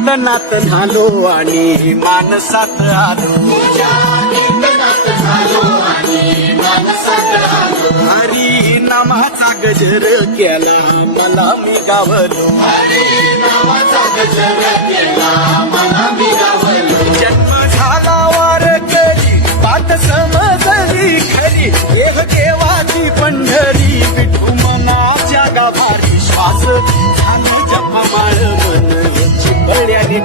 कीर्तनात झालो आणि मानसात आलो. हरी नामाचा गजर केला मला मी गावलो. जन्म झाला वार करी पाठ समजली खरी देह देवाची पंढरी विठू मनाच्या गाभारी श्वास झाली जपमाळ मन चिपळ्याने